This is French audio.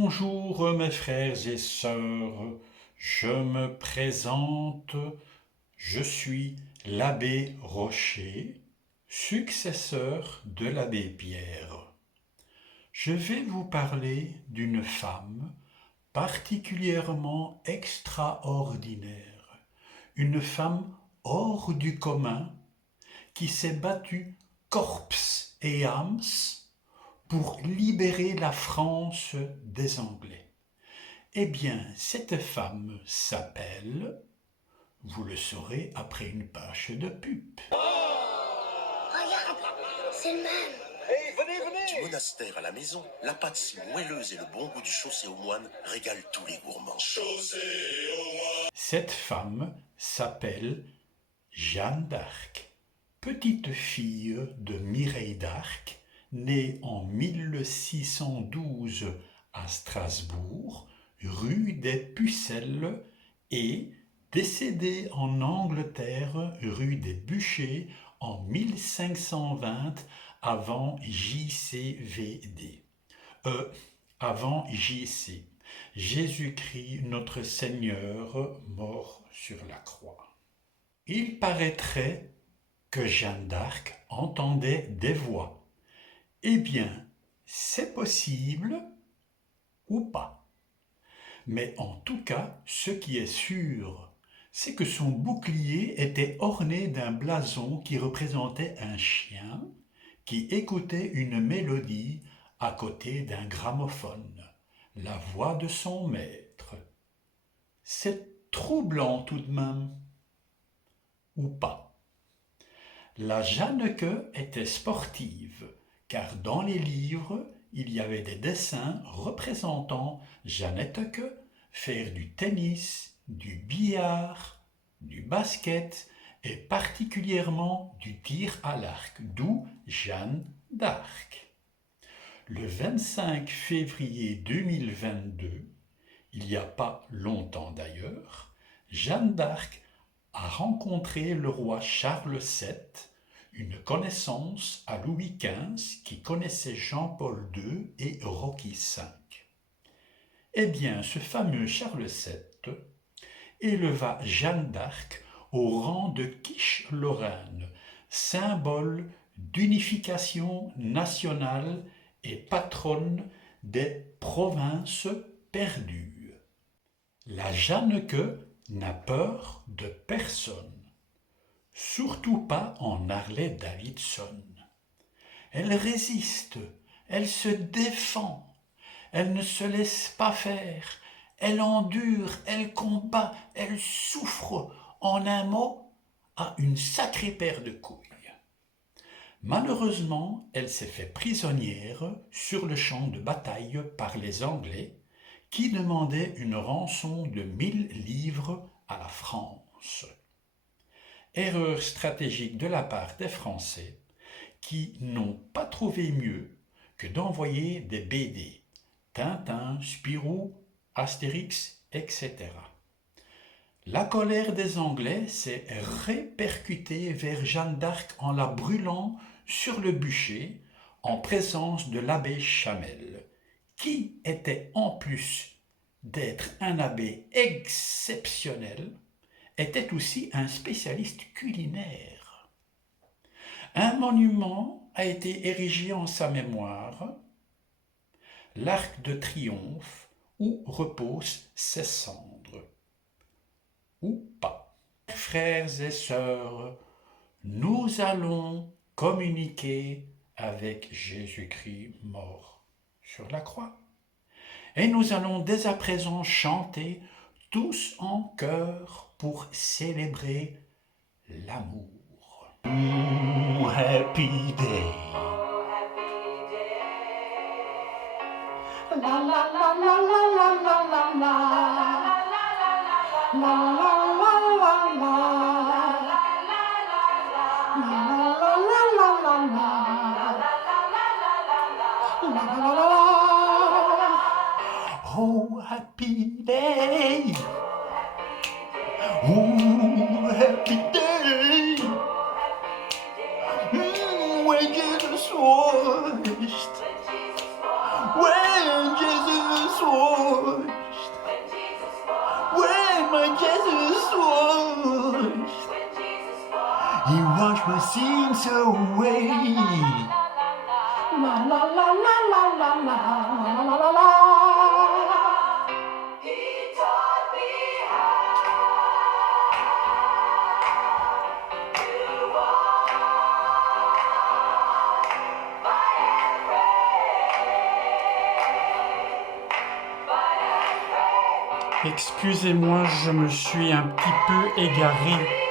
Bonjour mes frères et sœurs, je me présente, je suis l'abbé Rocher, successeur de l'abbé Pierre. Je vais vous parler d'une femme particulièrement extraordinaire, une femme hors du commun qui s'est battue corps et âme pour libérer la France des Anglais. Eh bien, cette femme s'appelle, vous le saurez après une page de pub. Regarde, c'est le même. Hey, venez! Du monastère à la maison, la pâte si moelleuse et le bon goût du chaussé aux moines régalent tous les gourmands. Cette femme s'appelle Jeanne d'Arc, petite fille de Mireille d'Arc, née en 1612 à Strasbourg, rue des Pucelles, et décédée en Angleterre, rue des Bûchers, en 1520 avant JCVD. Avant JC. Jésus-Christ notre Seigneur mort sur la croix. Il paraîtrait que Jeanne d'Arc entendait des voix. Eh bien, c'est possible ou pas. Mais en tout cas, ce qui est sûr, c'est que son bouclier était orné d'un blason qui représentait un chien qui écoutait une mélodie à côté d'un gramophone, la voix de son maître. C'est troublant tout de même, ou pas. La Jeannequeux était sportive, car dans les livres, il y avait des dessins représentant Jeannetteke faire du tennis, du billard, du basket et particulièrement du tir à l'arc, d'où Jeanne d'Arc. Le 25 février 2022, il n'y a pas longtemps d'ailleurs, Jeanne d'Arc a rencontré le roi Charles VII, une connaissance à Louis XV qui connaissait Jean-Paul II et Rocky V. Eh bien, ce fameux Charles VII éleva Jeanne d'Arc au rang de quiche-lorraine, symbole d'unification nationale et patronne des provinces perdues. La Jeannequeux n'a peur de personne, surtout pas en Harley-Davidson. Elle résiste, elle se défend, elle ne se laisse pas faire, elle endure, elle combat, elle souffre, en un mot, a une sacrée paire de couilles. Malheureusement, elle s'est fait prisonnière sur le champ de bataille par les Anglais qui demandaient une rançon de 1000 livres à la France. Erreur stratégique de la part des Français qui n'ont pas trouvé mieux que d'envoyer des BD, Tintin, Spirou, Astérix, etc. La colère des Anglais s'est répercutée vers Jeanne d'Arc en la brûlant sur le bûcher en présence de l'abbé Chamel, qui était en plus d'être un abbé exceptionnel, était aussi un spécialiste culinaire. Un monument a été érigé en sa mémoire, l'Arc de Triomphe, où reposent ses cendres. Ou pas. Frères et sœurs, nous allons communiquer avec Jésus-Christ mort sur la croix. Et nous allons dès à présent chanter tous en chœur pour célébrer l'amour. Happy day. La la la la la la la la la. La la la la la. La la la la la la. La la la la. Oh, happy day. Oh, happy day. When Jesus was. When Jesus was. He washed my sins away. La la la la la la la la la la. Excusez-moi, je me suis un petit peu égaré.